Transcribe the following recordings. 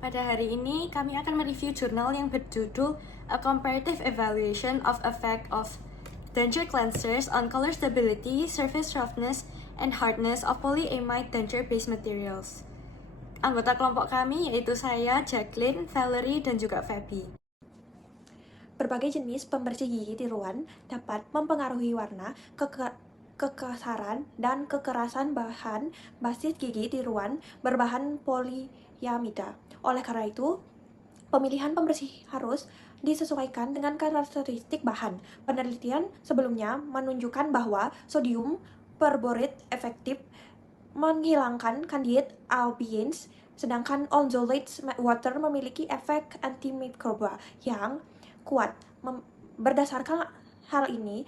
Pada hari ini, kami akan mereview jurnal yang berjudul A Comparative Evaluation of Effect of Denture Cleansers on Color Stability, Surface Roughness, and Hardness of Polyamide Denture-Based Materials. Anggota kelompok kami yaitu saya, Jacqueline, Valerie, dan juga Feby. Berbagai jenis pembersih gigi tiruan dapat mempengaruhi warna, kekasaran, dan kekerasan bahan basis gigi tiruan berbahan polyamida. Oleh karena itu, pemilihan pembersih harus disesuaikan dengan karakteristik bahan. Penelitian sebelumnya menunjukkan bahwa sodium perborate efektif menghilangkan candidate albicans, sedangkan ozolate water memiliki efek antimikroba yang kuat. Berdasarkan hal ini,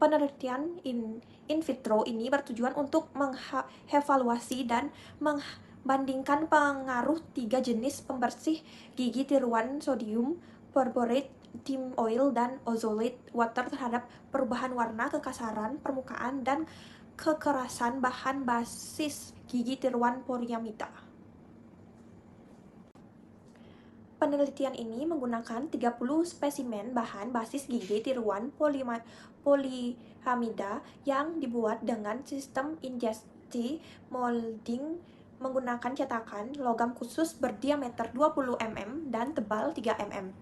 penelitian in vitro ini bertujuan untuk mengevaluasi dan membandingkan pengaruh 3 jenis pembersih gigi tiruan sodium perborate, neem oil, dan ozolate water terhadap perubahan warna, kekasaran permukaan, dan kekerasan bahan basis gigi tiruan polyamida. Penelitian ini menggunakan 30 spesimen bahan basis gigi tiruan polyamida yang dibuat dengan sistem injeksi molding menggunakan cetakan logam khusus berdiameter 20 mm dan tebal 3 mm.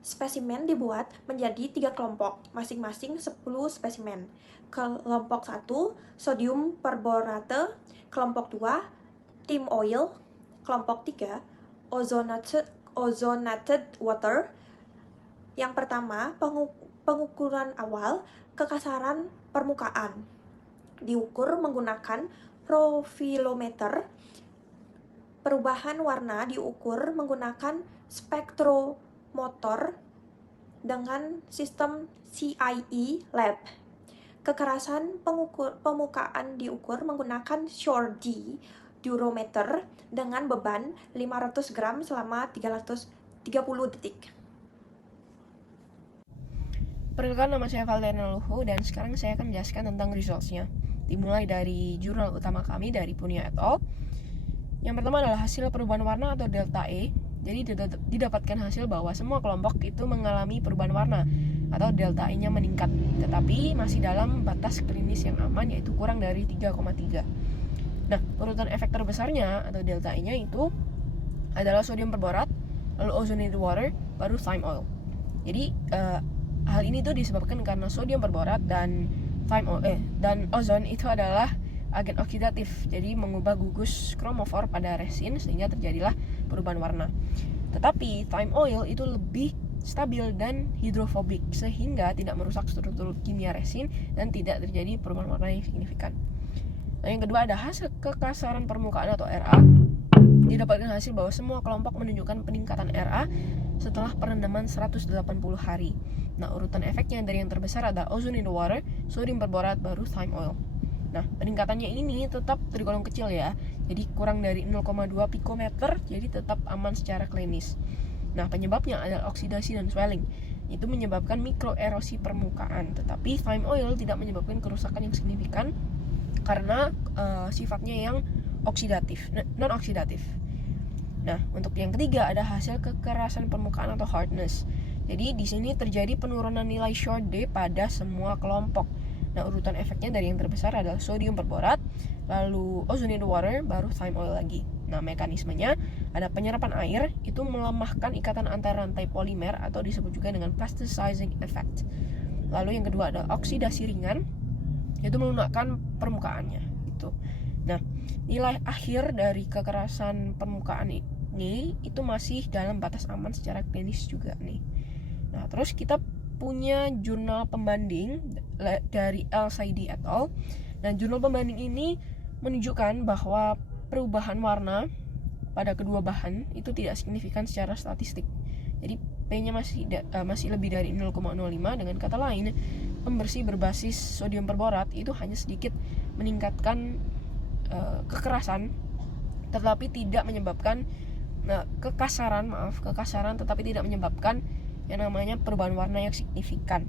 Spesimen dibuat menjadi 3 kelompok, masing-masing 10 spesimen. Kelompok 1, sodium perborate. Kelompok 2, neem oil. Kelompok 3, ozonated water. Yang pertama, pengukuran awal kekasaran permukaan. Diukur menggunakan profilometer. Perubahan warna diukur menggunakan spektromotor dengan sistem CIE Lab. Kekerasan permukaan diukur menggunakan Shore-D durometer dengan beban 500 gram selama 330 detik. Perkenalkan, nama saya Valeriana Luhu dan sekarang saya akan menjelaskan tentang results-nya. Dimulai dari jurnal utama kami dari Punia et al. Yang pertama adalah hasil perubahan warna atau delta E. Jadi didapatkan hasil bahwa semua kelompok itu mengalami perubahan warna atau delta E-nya meningkat, tetapi masih dalam batas klinis yang aman, yaitu kurang dari 3,3. Nah, urutan efek terbesarnya atau delta E-nya itu adalah sodium perborat, lalu ozonated water, baru thyme oil. Jadi hal ini tuh disebabkan karena sodium perborat dan dan ozon itu adalah agen oksidatif, jadi mengubah gugus kromofor pada resin sehingga terjadilah perubahan warna. Tetapi thyme oil itu lebih stabil dan hidrofobik sehingga tidak merusak struktur kimia resin dan tidak terjadi perubahan warna yang signifikan. Nah, yang kedua ada hasil kekasaran permukaan atau RA. Didapatkan hasil bahwa semua kelompok menunjukkan peningkatan RA setelah perendaman 180 hari. Nah, urutan efeknya dari yang terbesar adalah ozonated water, sodium perborat, baru thyme oil. Nah, peningkatannya ini tetap tergolong kecil ya, jadi kurang dari 0,2 pikometer, jadi tetap aman secara klinis. Nah, penyebabnya adalah oksidasi dan swelling. Itu menyebabkan mikroerosi permukaan, tetapi thyme oil tidak menyebabkan kerusakan yang signifikan karena sifatnya yang oksidatif, non-oksidatif. Nah, untuk yang ketiga ada hasil kekerasan permukaan atau hardness. Jadi di sini terjadi penurunan nilai Shore-D pada semua kelompok. Nah, urutan efeknya dari yang terbesar adalah sodium perborat, lalu ozonated water, baru thyme oil lagi. Nah, mekanismenya ada penyerapan air, itu melemahkan ikatan antar rantai polimer atau disebut juga dengan plasticizing effect. Lalu yang kedua ada oksidasi ringan, itu melunakkan permukaannya gitu. Nah, nilai akhir dari kekerasan permukaan ini itu masih dalam batas aman secara klinis juga nih. Nah, terus kita punya jurnal pembanding dari El-Saidi et al. Dan jurnal pembanding ini menunjukkan bahwa perubahan warna pada kedua bahan itu tidak signifikan secara statistik. Jadi P-nya masih lebih dari 0,05. Dengan kata lain, pembersih berbasis sodium perborat itu hanya sedikit meningkatkan kekerasan, tetapi tidak menyebabkan kekasaran, tetapi tidak menyebabkan yang namanya perubahan warna yang signifikan.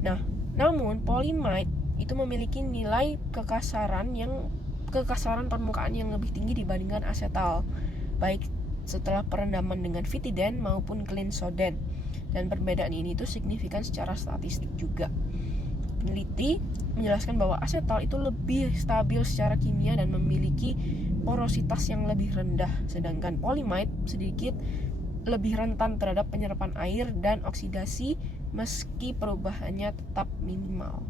Nah, namun polyamide itu memiliki nilai kekasaran permukaan yang lebih tinggi dibandingkan asetal. baik setelah perendaman dengan Vitiden maupun Clinsoden. Dan perbedaan ini tuh signifikan secara statistik juga. Peneliti menjelaskan bahwa asetal itu lebih stabil secara kimia dan memiliki porositas yang lebih rendah, sedangkan polyamide sedikit lebih rentan terhadap penyerapan air dan oksidasi meski perubahannya tetap minimal.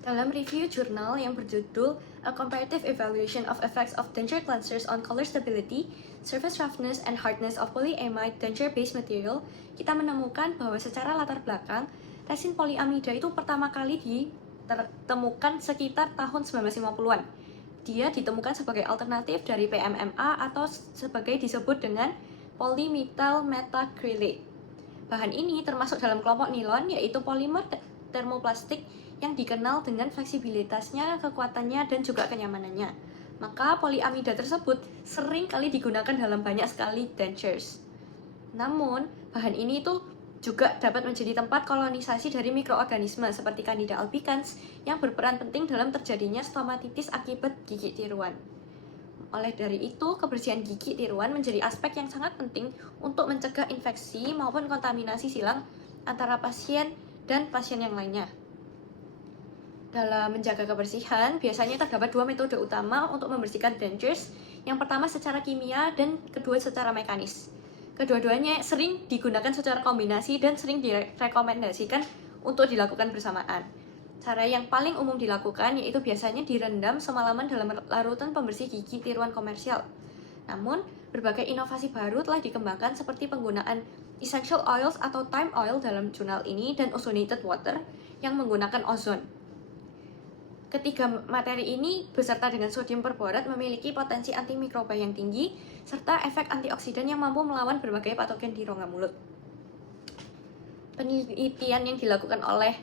Dalam review jurnal yang berjudul A Comparative Evaluation of Effects of Denture Cleansers on Color Stability, Surface Roughness, and Hardness of Polyamide Denture-Based Material, kita menemukan bahwa secara latar belakang, resin polyamida itu pertama kali ditemukan sekitar tahun 1950-an. Dia ditemukan sebagai alternatif dari PMMA atau sebagai disebut dengan polymethyl methacrylate. Bahan ini termasuk dalam kelompok nilon, yaitu polimer termoplastik yang dikenal dengan fleksibilitasnya, kekuatannya, dan juga kenyamanannya. Maka polyamida tersebut sering kali digunakan dalam banyak sekali dentures. Namun, bahan ini tuh juga dapat menjadi tempat kolonisasi dari mikroorganisme seperti Candida albicans yang berperan penting dalam terjadinya stomatitis akibat gigi tiruan. Oleh dari itu, kebersihan gigi tiruan menjadi aspek yang sangat penting untuk mencegah infeksi maupun kontaminasi silang antara pasien dan pasien yang lainnya. Dalam menjaga kebersihan, biasanya terdapat dua metode utama untuk membersihkan dentures. Yang pertama secara kimia dan kedua secara mekanis. Kedua-duanya sering digunakan secara kombinasi dan sering direkomendasikan untuk dilakukan bersamaan. Cara yang paling umum dilakukan yaitu biasanya direndam semalaman dalam larutan pembersih gigi tiruan komersial. Namun, berbagai inovasi baru telah dikembangkan seperti penggunaan essential oils atau thyme oil dalam jurnal ini dan ozonated water yang menggunakan ozon. Ketiga materi ini beserta dengan sodium perborat memiliki potensi antimikroba yang tinggi serta efek antioksidan yang mampu melawan berbagai patogen di rongga mulut. Penelitian yang dilakukan oleh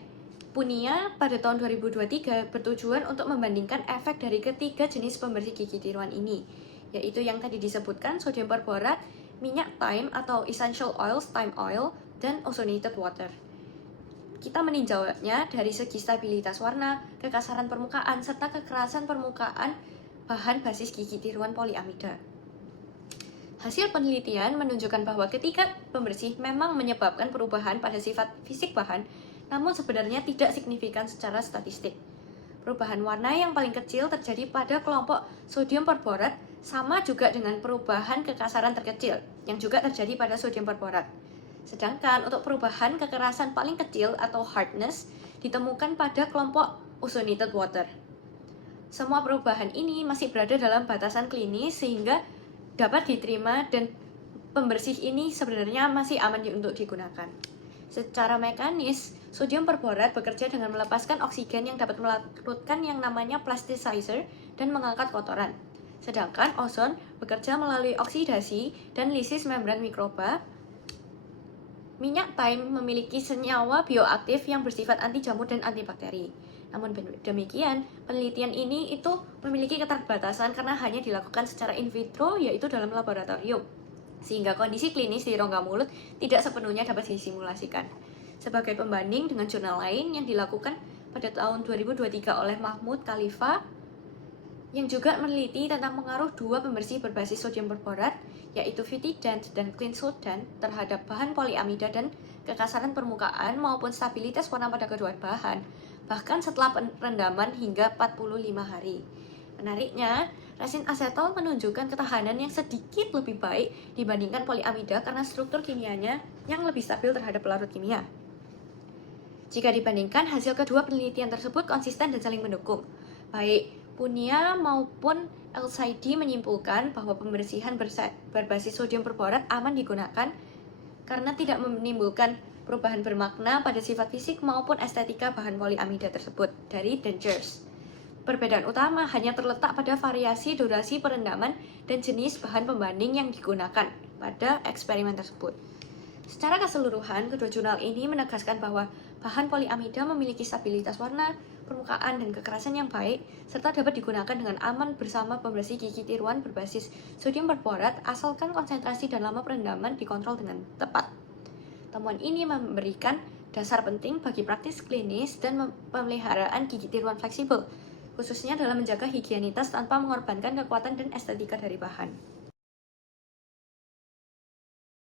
Punia pada tahun 2023 bertujuan untuk membandingkan efek dari ketiga jenis pembersih gigi tiruan ini, yaitu yang tadi disebutkan sodium perborat, minyak thyme atau essential oils, thyme oil, dan ozonated water. Kita meninjaunya dari segi stabilitas warna, kekasaran permukaan, serta kekerasan permukaan bahan basis gigi tiruan polyamida. Hasil penelitian menunjukkan bahwa ketika pembersih memang menyebabkan perubahan pada sifat fisik bahan, namun sebenarnya tidak signifikan secara statistik. Perubahan warna yang paling kecil terjadi pada kelompok sodium perborat, sama juga dengan perubahan kekasaran terkecil, yang juga terjadi pada sodium perborat. Sedangkan untuk perubahan kekerasan paling kecil atau hardness ditemukan pada kelompok ozonated water. Semua perubahan ini masih berada dalam batasan klinis sehingga dapat diterima dan pembersih ini sebenarnya masih aman untuk digunakan. Secara mekanis, sodium perborat bekerja dengan melepaskan oksigen yang dapat melarutkan yang namanya plasticizer dan mengangkat kotoran. Sedangkan ozon bekerja melalui oksidasi dan lisis membran mikroba. Minyak thyme memiliki senyawa bioaktif yang bersifat anti jamur dan antibakteri. Namun demikian, penelitian ini itu memiliki keterbatasan karena hanya dilakukan secara in vitro, yaitu dalam laboratorium. Sehingga kondisi klinis di rongga mulut tidak sepenuhnya dapat disimulasikan. Sebagai pembanding dengan jurnal lain yang dilakukan pada tahun 2023 oleh Mahmud Khalifa, yang juga meneliti tentang pengaruh dua pembersih berbasis sodium perborat, yaitu Vitident dan Clinsoden terhadap bahan polyamida dan kekasaran permukaan maupun stabilitas warna pada kedua bahan, bahkan setelah perendaman hingga 45 hari. Menariknya, resin asetal menunjukkan ketahanan yang sedikit lebih baik dibandingkan polyamida karena struktur kimianya yang lebih stabil terhadap pelarut kimia. Jika dibandingkan, hasil kedua penelitian tersebut konsisten dan saling mendukung. Baik Punia maupun LCD menyimpulkan bahwa pembersihan berbasis sodium perborat aman digunakan karena tidak menimbulkan perubahan bermakna pada sifat fisik maupun estetika bahan polyamida tersebut dari dentures. Perbedaan utama hanya terletak pada variasi durasi perendaman dan jenis bahan pembanding yang digunakan pada eksperimen tersebut. Secara keseluruhan, kedua jurnal ini menegaskan bahwa bahan polyamida memiliki stabilitas warna, permukaan, dan kekerasan yang baik, serta dapat digunakan dengan aman bersama pembersih gigi tiruan berbasis sodium perborat asalkan konsentrasi dan lama perendaman dikontrol dengan tepat. Temuan ini memberikan dasar penting bagi praktis klinis dan pemeliharaan gigi tiruan fleksibel, khususnya dalam menjaga higienitas tanpa mengorbankan kekuatan dan estetika dari bahan.